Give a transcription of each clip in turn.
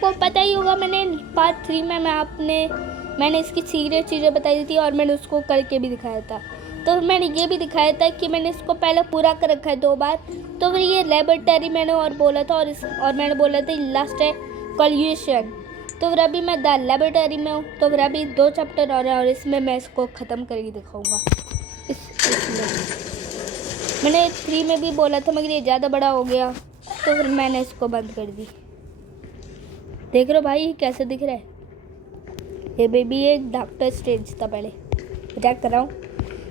को पता ही होगा, मैंने पार्ट 3 में मैंने इसकी सीक्रेट चीज़ें बताई थी और मैंने उसको करके भी दिखाया था। तो मैंने ये भी दिखाया था कि मैंने इसको पहले पूरा कर रखा है 2 बार। तो फिर ये लेबोरेटरी मैंने और बोला था और मैंने बोला था लास्ट है कॉल्यूशन। तो फिर अभी मैं द लेबोरेटरी में हूँ। तो फिर अभी 2 चैप्टर और हैं और इसमें मैं इसको ख़त्म करके दिखाऊँगा। इसमें मैंने 3 में भी बोला था मगर ये ज़्यादा बड़ा हो गया तो फिर मैंने इसको बंद कर दी। देख रहे हो भाई कैसे दिख रहा है। ये बेबी एक डॉक्टर स्ट्रेंज था पहले, मजाक कर रहा हूँ।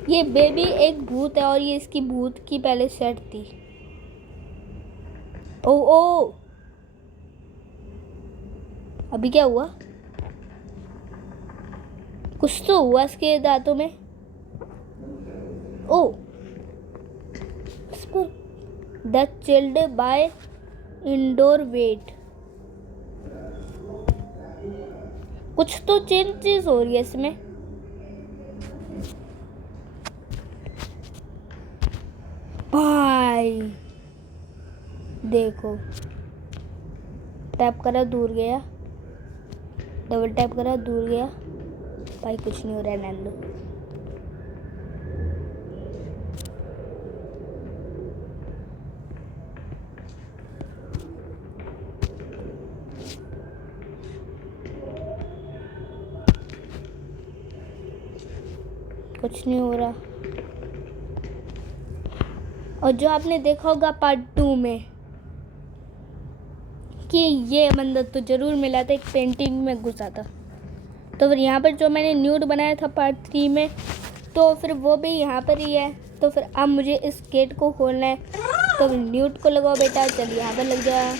ये बेबी एक भूत है और ये इसकी भूत की पहले सेट थी। ओ ओ अभी क्या हुआ? कुछ तो हुआ इसके दांतों में। Oh the child by indoor wait. कुछ तो चेंजेस हो रही है इसमें। भाई देखो, टैप करा दूर गया, डबल टैप करा दूर गया। भाई कुछ नहीं हो रहा है नैंडो। कुछ नहीं हो रहा। और जो आपने देखा होगा पार्ट 2 में कि ये मंदिर तो ज़रूर मिला था, एक पेंटिंग में घुसा था। तो फिर यहाँ पर जो मैंने न्यूड बनाया था पार्ट 3 में, तो फिर वो भी यहाँ पर ही है। तो फिर अब मुझे इस गेट को खोलना है। तो न्यूड को लगाओ बेटा, चल यहाँ पर लग जा।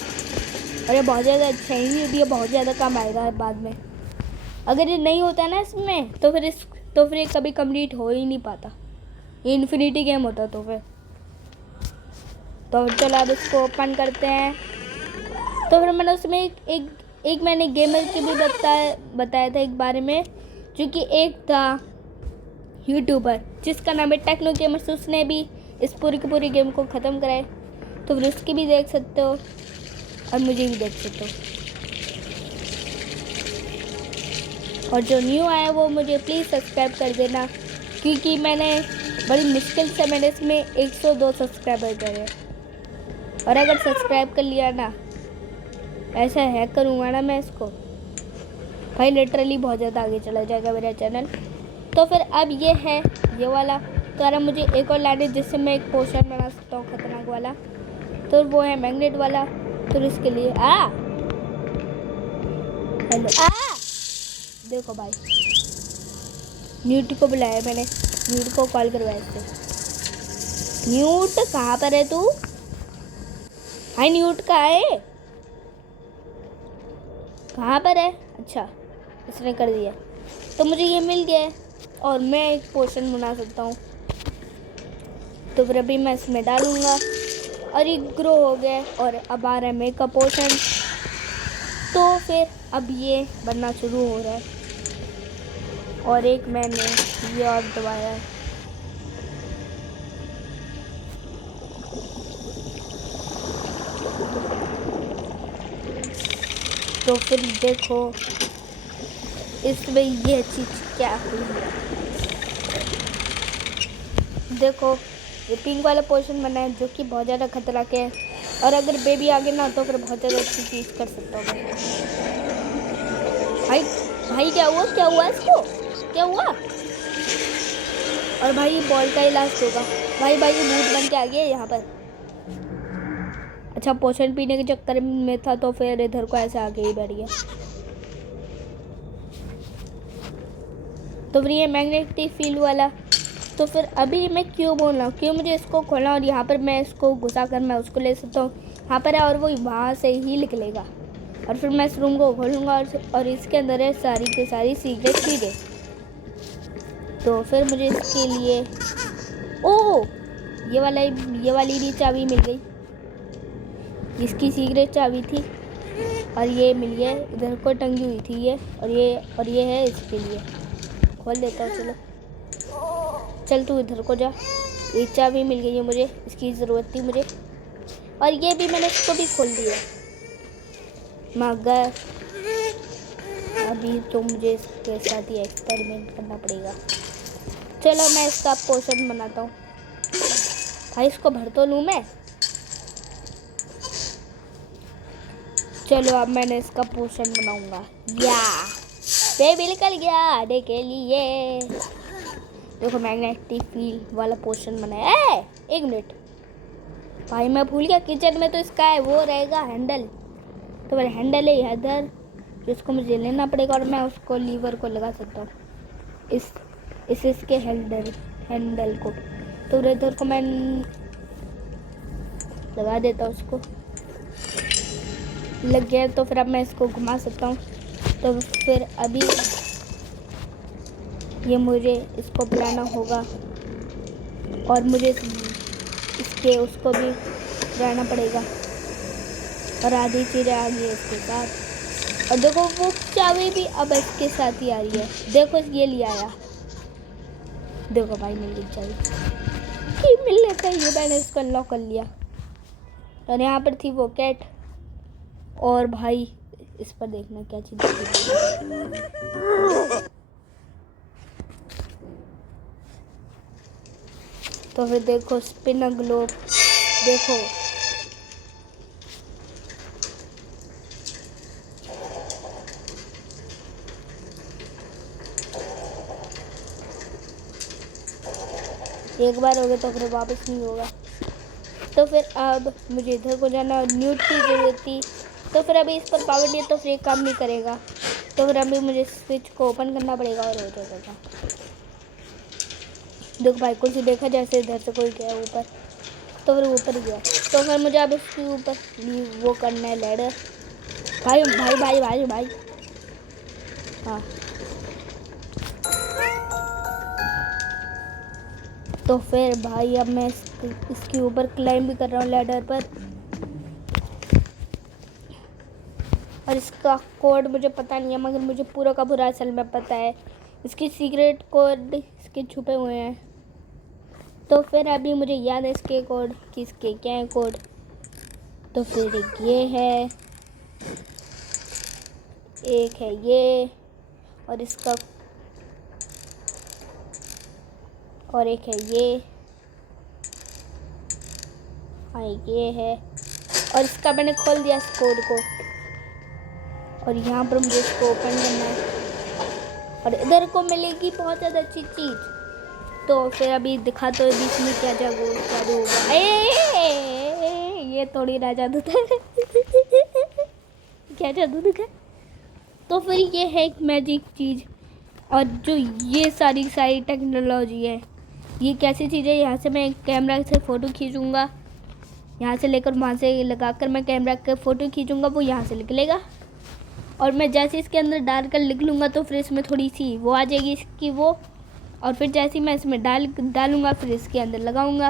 और ये बहुत ज़्यादा अच्छा ही भी, बहुत ज़्यादा काम आएगा बाद में। अगर ये नहीं होता ना इसमें तो फिर ये कभी कंप्लीट हो ही नहीं पाता। ये इन्फिनिटी गेम होता तो चलो अब इसको ओपन करते हैं। तो फिर मैंने उसमें एक मैंने गेमर के भी बताया था एक बारे में, जो कि एक था यूट्यूबर जिसका नाम है टेक्नो गेमर्स। उसने भी इस पूरी की पूरी गेम को ख़त्म कराए। तो फिर उसकी भी देख सकते हो और मुझे भी देख सकते हो। और जो न्यू आया वो मुझे प्लीज़ सब्सक्राइब कर देना, क्योंकि मैंने बड़ी मुश्किल से मैंने इसमें 102 सब्सक्राइबर करे। और अगर सब्सक्राइब कर लिया ना, ऐसा हैक करूँगा ना मैं इसको, भाई लिटरली बहुत ज़्यादा आगे चला जाएगा मेरा चैनल। तो फिर अब ये है ये वाला। तो अगर मुझे एक और लाने जिससे मैं एक पोशन बना सकता हूँ खतरनाक वाला, तो वो है मैग्नेट वाला। तो इसके लिए हेलो देखो भाई, न्यूट को बुलाया मैंने, न्यूट को कॉल करवाया इससे। न्यूट कहाँ पर है तू? हाय न्यूट कहाँ है? कहाँ पर है? अच्छा इसने कर दिया। तो मुझे ये मिल गया है और मैं एक पोशन बना सकता हूँ। तो फिर अभी मैं इसमें डालूँगा और ये ग्रो हो गया और अब आ रहा है मेकअप पोशन। तो फिर अब ये बनना शुरू हो रहा है। और एक मैंने ये और दबाया है। तो फिर देखो इसमें ये चीज़ क्या हुई है। देखो ये पिंक वाला पोर्शन बना है जो कि बहुत ज़्यादा खतरनाक है। और अगर बेबी आगे ना तो फिर बहुत ज़्यादा अच्छी चीज़ कर सकता हूँ मैं। भाई क्या हुआ इसको? क्या हुआ? और भाई बॉल का इलाज होगा। भाई ये भूत बन के आ गया यहाँ पर। अच्छा पोशन पीने के चक्कर में था तो फिर इधर को ऐसे आके ही बैठ गया। तो फिर ये मैग्नेटिक फील्ड वाला। तो फिर अभी मैं क्यों बोल रहा हूँ, क्यों मुझे इसको खोलना और यहाँ पर मैं इसको घुसा कर मैं उसको ले सकता हूँ। यहाँ पर है और वो वहाँ से ही निकलेगा। और फिर मैं इस रूम को खोलूँगा और इसके अंदर है सारी की सारी सीक्रेट चीज़ें। तो फिर मुझे इसके लिए ये वाली भी चाबी मिल गई। इसकी सीक्रेट चाबी थी और ये मिल गया, इधर को टंगी हुई थी ये। और ये है इसके लिए। खोल देता हूँ चलो। चल तू इधर को जा। ये चाबी मिल गई है मुझे, इसकी ज़रूरत थी मुझे। और ये भी मैंने इसको भी खोल दिया। मगर अभी तो मुझे इसके साथ ही एक्सपेरिमेंट करना पड़ेगा। चलो मैं इसका पोशन बनाता हूँ। भाई इसको भर तो लूँ मैं। चलो अब मैंने इसका पोशन बनाऊंगा। या बेबी निकल गया आने के लिए। देखो मैग्नेटिक फील्ड वाला पोशन बनाया। एक मिनट भाई, मैं भूल गया किचन में तो इसका है वो रहेगा हैंडल। तो मेरा हैंडल है इधर, जिसको मुझे लेना पड़ेगा और मैं उसको लीवर को लगा सकता हूँ इसके हैंडल को। तो इधर को मैं लगा देता हूँ उसको। लग गया तो फिर अब मैं इसको घुमा सकता हूँ। तो फिर अभी ये मुझे इसको बुलाना होगा और मुझे इसके उसको भी बुलाना पड़ेगा। और आधी चीज़ें आ गई है इसके साथ। और देखो वो चाबी भी अब इसके साथ ही आ रही है। देखो ये लिया आया। देखो भाई मिल गई चाबी। मिलने चाहिए, मैंने इसको अनलॉक कर लिया। और यहाँ पर थी वो कैट। और भाई इस पर देखना क्या चीज़ तो फिर देखो स्पिन ग्लोब। देखो एक बार हो गया तो फिर वापस नहीं होगा। तो फिर अब मुझे इधर को जाना और न्यूट की जरूरत थी। तो फिर अभी इस पर पावर नहीं है तो फिर एक काम नहीं करेगा। तो फिर अभी मुझे स्विच को ओपन करना पड़ेगा और हो जाएगा। देखो भाई कुछ देखा जैसे इधर से कोई गया ऊपर, तो फिर ऊपर गया। तो फिर मुझे अब इसके ऊपर वो करना है लैडर। भाई भाई भाई भाई भाई हाँ। तो फिर भाई अब मैं इसके ऊपर क्लाइंब भी कर रहा हूँ लैडर पर। और इसका कोड मुझे पता नहीं है, मगर मुझे पूरा का पूरा असल में पता है। इसकी सीक्रेट कोड इसके छुपे हुए हैं। तो फिर अभी मुझे याद है इसके कोड, किसके क्या है कोड। तो फिर एक ये है, एक है ये, और इसका और एक है ये, हाँ ये है। और इसका मैंने खोल दिया इस कोड को। और यहाँ पर मुझे इसको ओपन करना है और इधर को मिलेगी बहुत ज़्यादा अच्छी चीज़। तो फिर अभी दिखा तो बीच में क्या जादू होगा। ये थोड़ी ना जादू था। क्या जादू दिखा। तो फिर ये है एक मैजिक चीज़। और जो ये सारी टेक्नोलॉजी है, ये कैसी चीज़ है। यहाँ से मैं कैमरा से फ़ोटो खींचूँगा, यहाँ से लेकर वहाँ से लगाकर मैं कैमरा का फ़ोटो खींचूँगा, वो यहाँ से निकलेगा। और मैं जैसे इसके अंदर डालकर लिख लूँगा तो फिर इसमें थोड़ी सी वो आ जाएगी इसकी वो। और फिर जैसे ही मैं इसमें डालूँगा फिर इसके अंदर लगाऊँगा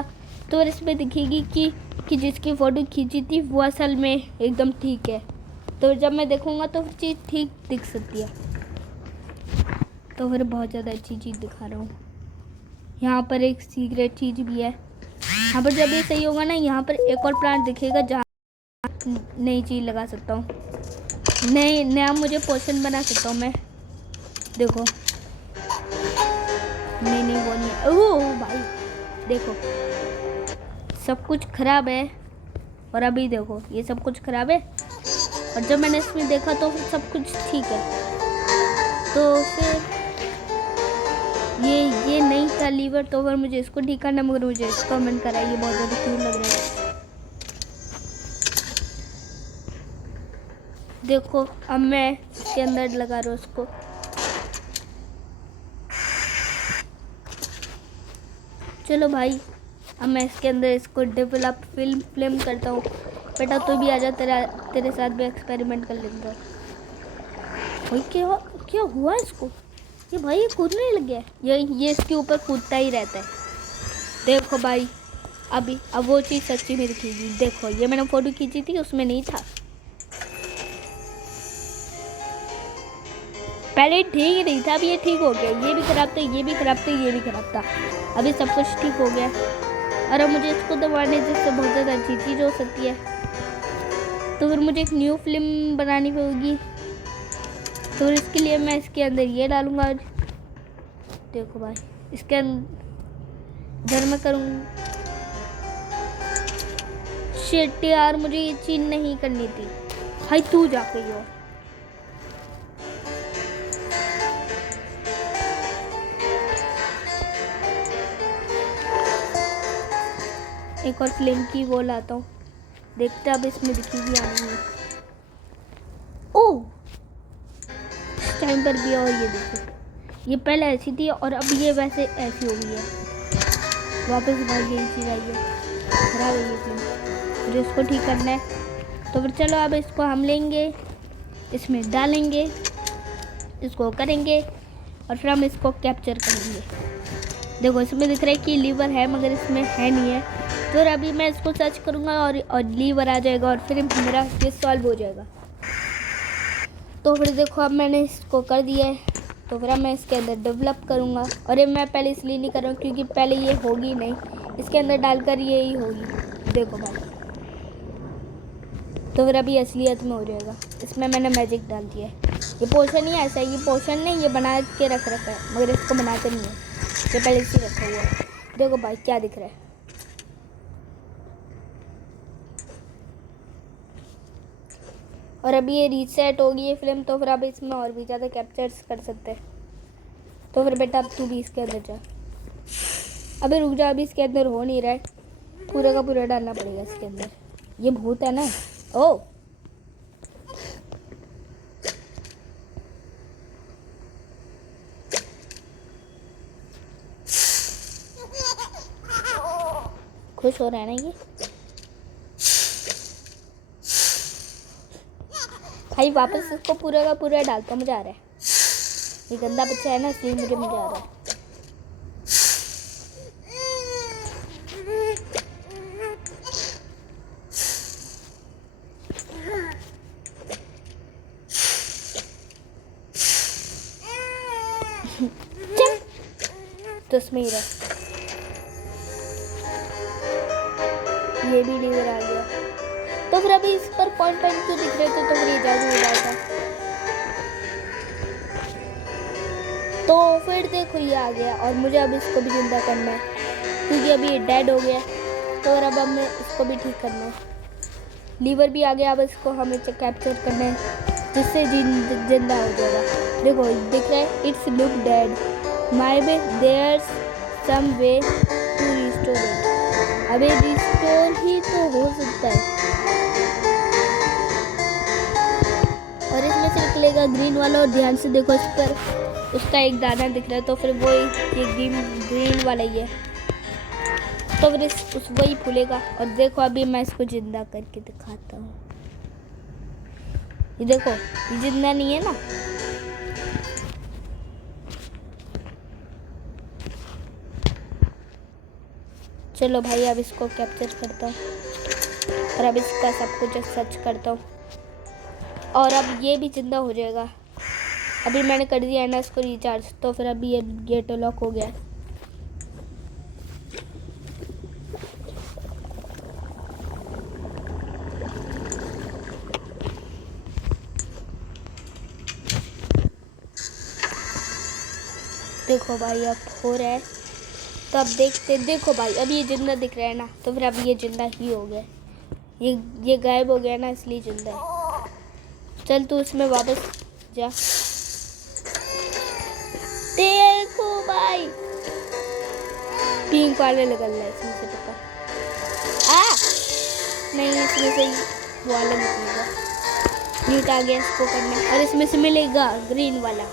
तो फिर इसमें दिखेगी कि जिसकी फ़ोटो खींची थी वो असल में एकदम ठीक है। तो जब मैं देखूँगा तो फिर चीज़ ठीक दिख सकती है। तो फिर बहुत ज़्यादा अच्छी चीज़ दिखा रहा हूँ। यहाँ पर एक सीक्रेट चीज़ भी है। यहाँ पर जब ये सही होगा ना, यहाँ पर एक और प्लांट दिखेगा जहाँ नई चीज़ लगा सकता हूँ। नया मुझे पोशन बना सकता हूँ मैं। देखो नहीं वो नहीं। ओह भाई देखो सब कुछ ख़राब है। और अभी देखो ये सब कुछ ख़राब है। और जब मैंने इसमें देखा तो फिर सब कुछ ठीक है। तो फिर ये नहीं था लीवर, तो फिर मुझे इसको ठीक करना, मगर मुझे इसको मन करा। ये बहुत ज़्यादा क्यूट लग रहा है। देखो अब मैं इसके अंदर लगा रहा हूँ उसको। चलो भाई अब मैं इसके अंदर इसको डेवलप फिल्म करता हूँ। बेटा तू भी आजा, तेरे साथ भी एक्सपेरिमेंट कर लेंगे। भाई क्या हुआ इसको। ये भाई ये कूदने लग गया। ये इसके ऊपर कूदता ही रहता है। देखो भाई अब वो चीज़ सच्ची में दिखेगी। देखो ये मैंने फ़ोटो खींची थी उसमें नहीं था। पहले ठीक नहीं था, अभी ये ठीक हो गया। ये भी खराब था, ये भी खराब था, ये भी खराब था। अभी सब कुछ ठीक हो गया। और अब मुझे इसको दबाने जिससे बहुत ज़्यादा अच्छी चीज़ हो सकती है। तो फिर मुझे एक न्यू फिल्म बनानी होगी। तो इसके लिए मैं इसके अंदर ये डालूंगा। देखो भाई इसके अंदर मैं करूँगा। शिट यार, मुझे ये चीज नहीं करनी थी भाई, तू जा गई हो। एक और फ्लेम की वो लाता हूँ, देखते अब इसमें दिखी भी आनी है। ओह इस टाइम पर भी। और ये देखो, ये पहले ऐसी थी और अब ये वैसे ऐसी हो गई है। वापस भाई यही चीज़ आई है, खराब है ये फ्लेम। फिर इसको ठीक करना है। तो फिर चलो अब इसको हम लेंगे, इसमें डालेंगे, इसको करेंगे और फिर हम इसको कैप्चर करेंगे। देखो इसमें दिख रहा है कि लीवर है मगर इसमें है नहीं है। तो अभी मैं इसको सर्च करूँगा और लीवर आ जाएगा और फिर मेरा ये सॉल्व हो जाएगा। तो फिर देखो अब मैंने इसको कर दिया है। तो फिर अब मैं इसके अंदर डेवलप करूँगा। और ये मैं पहले इसलिए नहीं कर रहा हूँ क्योंकि पहले ये होगी नहीं, इसके अंदर डालकर ये ही होगी। देखो भाई, तो फिर अभी असलियत में हो जाएगा। इसमें मैंने मैजिक डाल दिया है। ये पोशन ही ऐसा है, ये पोशन नहीं, ये बना के रखा है मगर इसको बनाते नहीं है, ये पहले से रखा हुआ है। देखो भाई क्या दिख रहा है। और अभी ये रीसेट होगी ये फिल्म। तो फिर अब इसमें और भी ज़्यादा कैप्चर्स कर सकते हैं। तो फिर बेटा अब तू भी इसके अंदर जा। अबे रुक जा, अभी इसके अंदर हो नहीं रहा है, पूरा का पूरा डालना पड़ेगा इसके अंदर। ये भूत है ना। ओ खुश हो रहा है ना ये भाई। वापस इसको पूरा का पूरा डालता मजा आ रहा है। ये गंदा बच्चा है ना इसलिए मुझे मजा आ रहा है। तो इसमें ही रहा, ये भी लीवर आ गया। तो फिर अभी इस पर पॉइंट क्यों दिख रहे थे, तो फिर ये जादू हो जाता। तो फिर देखो ये आ गया और मुझे अब इसको भी जिंदा करना है क्योंकि अभी ये डेड हो गया। तो अब हमें इसको भी ठीक करना है। लीवर भी आ गया, अब इसको हमें कैप्चर करना है जिससे जिंदा हो जाएगा। देखो दिख रहा है, it's look dead my way there some way to restore it. अबे रिस्टोर ही तो हो सकता है। और इसमें से निकलेगा ग्रीन वाला। और ध्यान से देखो इस पर उसका एक दाना दिख रहा है, तो फिर वो ये ग्रीन वाला ही है। तो फिर वही फूलेगा। और देखो अभी मैं इसको जिंदा करके दिखाता हूँ। ये देखो ये जिंदा नहीं है ना। चलो भाई अब इसको कैप्चर करता हूँ और अब इसका सब कुछ सर्च करता हूँ और अब ये भी जिंदा हो जाएगा। अभी मैंने कर दिया है ना इसको रिचार्ज। तो फिर अभी ये गेट लॉक हो गया। देखो भाई अब हो रहा है, तो अब देखते। देखो भाई अब ये जिंदा दिख रहा है ना, तो फिर अब ये जिंदा ही हो गया। ये गायब हो गया ना इसलिए जिंदा है। चल तू उसमें वापस जा। देखो भाई पिंक वाले निकल रहा है इसमें से, पता नहीं इसमें से वाला निकलेगा। नीट आ गया इसको करना और इसमें से मिलेगा ग्रीन वाला।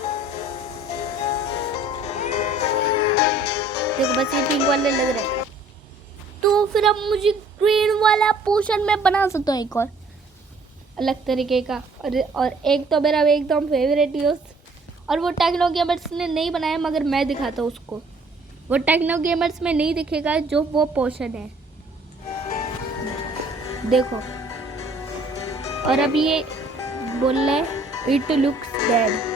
देखो बस ये पिंक वाले लग रहे हैं। तो फिर अब मुझे ग्रीन वाला पोशन में बना सकता हूँ एक और अलग तरीके का। और एक तो मेरा एकदम फेवरेट यूज, और वो टेक्नो गेमर्स ने नहीं बनाया मगर मैं दिखाता हूँ उसको। वो टेक्नो गेमर्स में नहीं दिखेगा जो वो पोशन है। देखो और अब ये बोल रहा है इट लुक्स डेड।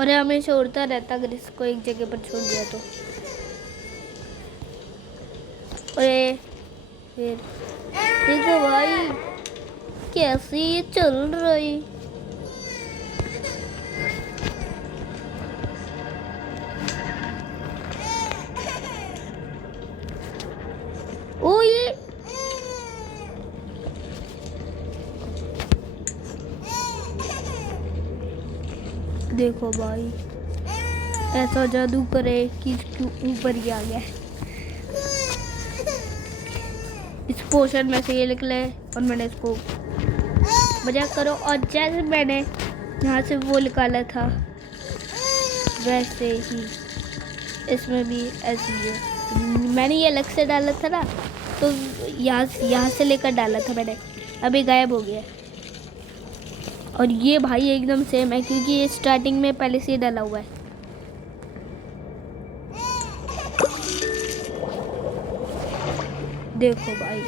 और ये हमेशा उड़ता रहता अगर इसको एक जगह पर छोड़ दिया तो। और ये फिर देखो भाई कैसे ये चल रही। ओ ये देखो भाई ऐसा जादू करे कि ऊपर ही आ गया। इस पोशन में से ये निकले और मैंने इसको मजाक करो। और जैसे मैंने यहाँ से वो निकाला था वैसे ही इसमें भी ऐसे ही है। मैंने ये अलग से डाला था ना, तो यहाँ से लेकर डाला था मैंने, अभी गायब हो गया। और ये भाई एकदम सेम है क्योंकि ये स्टार्टिंग में पहले से ही डाला हुआ है। देखो भाई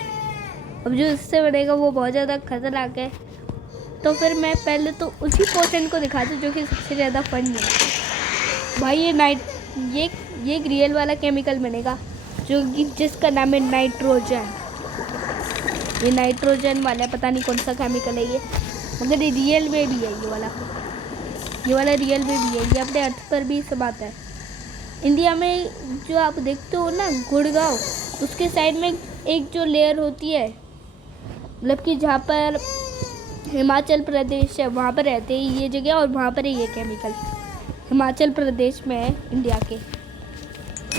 अब जो इससे बनेगा वो बहुत ज़्यादा खतरनाक है। तो फिर मैं पहले तो उसी पोर्शन को दिखाती जो कि सबसे ज़्यादा फन है। भाई ये एक रियल वाला केमिकल बनेगा जो कि जिसका नाम है नाइट्रोजन। ये नाइट्रोजन वाला पता नहीं कौन सा केमिकल है ये, मगर ये रियल में भी है। ये वाला रियल में भी है। ये अपने अर्थ पर भी समाता है। इंडिया में जो आप देखते हो ना गुड़गांव, उसके साइड में एक जो लेयर होती है, मतलब कि जहाँ पर हिमाचल प्रदेश है वहाँ पर रहते हैं ये जगह, और वहाँ पर है ये केमिकल। हिमाचल प्रदेश में है इंडिया के।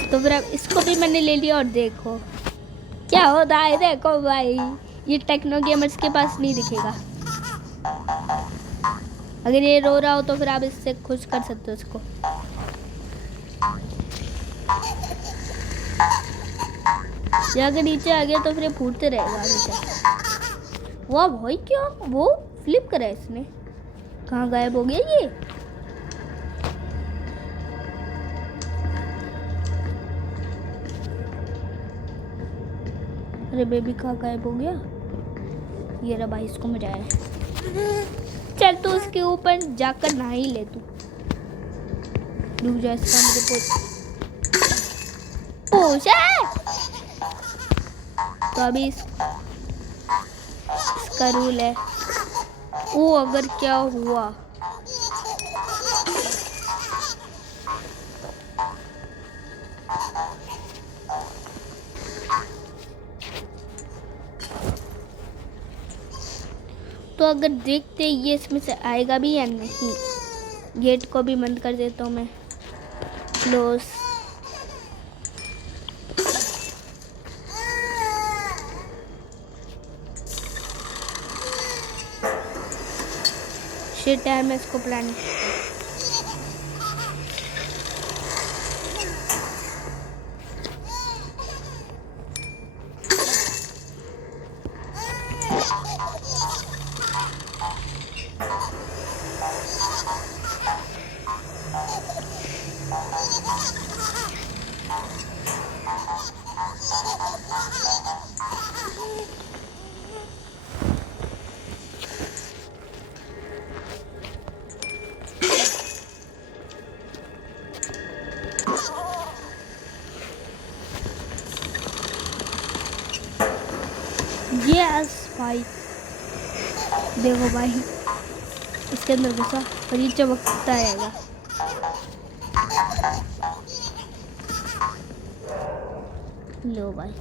तो फिर अब इसको भी मैंने ले लिया और देखो क्या होता है। देखो भाई ये टेक्नो गेमर्स के पास नहीं दिखेगा। अगर ये रो रहा हो तो फिर आप इससे खुश कर सकते हो इसको। ये अगर नीचे आ गया तो फिर ये फूटते रहेगा नीचे। वाह भाई क्या वो फ्लिप करा है इसने, कहाँ गायब हो गया ये। अरे बेबी कहाँ गायब हो गया। ये रहा भाई, इसको मजा आया। चल तू उसके ऊपर जाकर नहा ही ले। तू डूब जा, इसका मुझे पूछ है। तो अभी इसका रूल है वो अगर क्या हुआ तो अगर देखते ये इसमें से आएगा भी या नहीं। गेट को भी बंद कर देता हूँ मैं, क्लोज। शिट है, मैं इसको प्लान यस भाई। देखो भाई इसके अंदर घुसा और ये चमकता रहेगा। लो भाई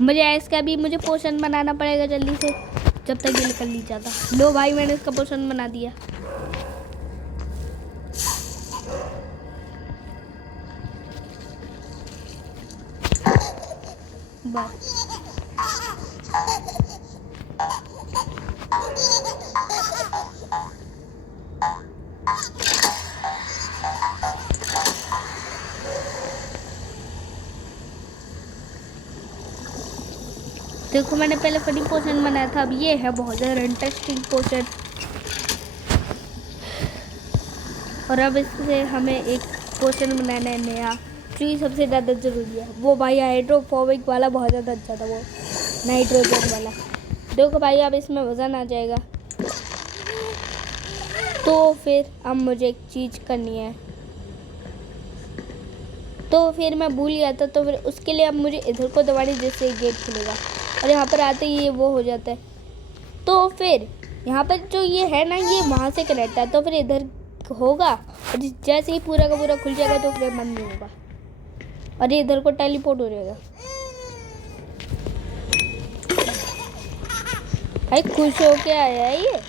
मुझे इसका भी मुझे पोशन बनाना पड़ेगा जल्दी से, जब तक ये निकल नहीं जाता। लो भाई मैंने इसका पोशन बना दिया। बस देखो मैंने पहले फनी पोशन बनाया था, अब ये है बहुत ज़्यादा इंटरेस्टिंग पोशन। और अब इससे हमें एक पोशन बनाना है नया, जो कि सबसे ज़्यादा ज़रूरी है। वो भाई हाइड्रोफोबिक वाला बहुत ज़्यादा अच्छा था, वो नाइट्रोजन वाला। देखो भाई अब इसमें वजन आ जाएगा। तो फिर अब मुझे एक चीज़ करनी है, तो फिर मैं भूल गया था। तो फिर उसके लिए अब मुझे इधर को दबानी, जिससे गेट खुलेगा और यहाँ पर आते ही ये वो हो जाता है। तो फिर यहाँ पर जो ये है ना, ये वहाँ से कनेक्ट है, तो फिर इधर होगा और जैसे ही पूरा का पूरा खुल जाएगा तो फिर बंद नहीं होगा और ये इधर को टेलीपोर्ट हो जाएगा। भाई खुश हो के आया है ये।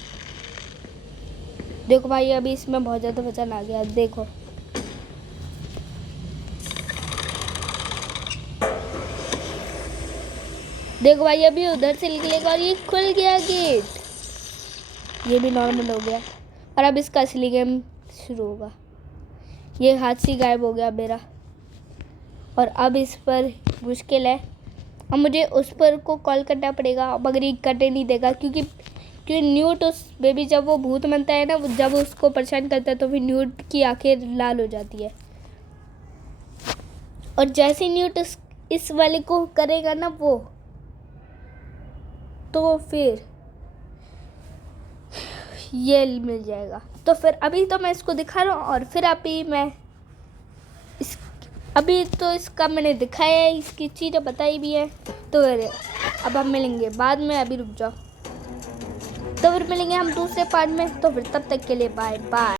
देखो भाई अभी इसमें बहुत ज़्यादा वजन आ गया, देखो। देखो भाई अभी उधर से निकलेगा और ये खुल गया गेट, ये भी नॉर्मल हो गया और अब इसका असली गेम शुरू होगा। ये हाथ से गायब हो गया मेरा और अब इस पर मुश्किल है। अब मुझे उस पर को कॉल करना पड़ेगा, मगर ये करने नहीं देगा क्योंकि न्यूट उस बेबी जब वो भूत बनता है ना, जब उसको परेशान करता है तो फिर न्यूट की आंखें लाल हो जाती है और जैसे न्यूट इस वाले को करेगा ना वो, तो फिर ये मिल जाएगा। तो फिर अभी तो मैं इसको दिखा रहा हूँ और फिर अभी तो इसका मैंने दिखाया है, इसकी चीज़ें बताई भी है। तो फिर अब हम मिलेंगे बाद में, अभी रुक जाओ। तो फिर मिलेंगे हम दूसरे पार्ट में, तो फिर तब तक के लिए बाय बाय।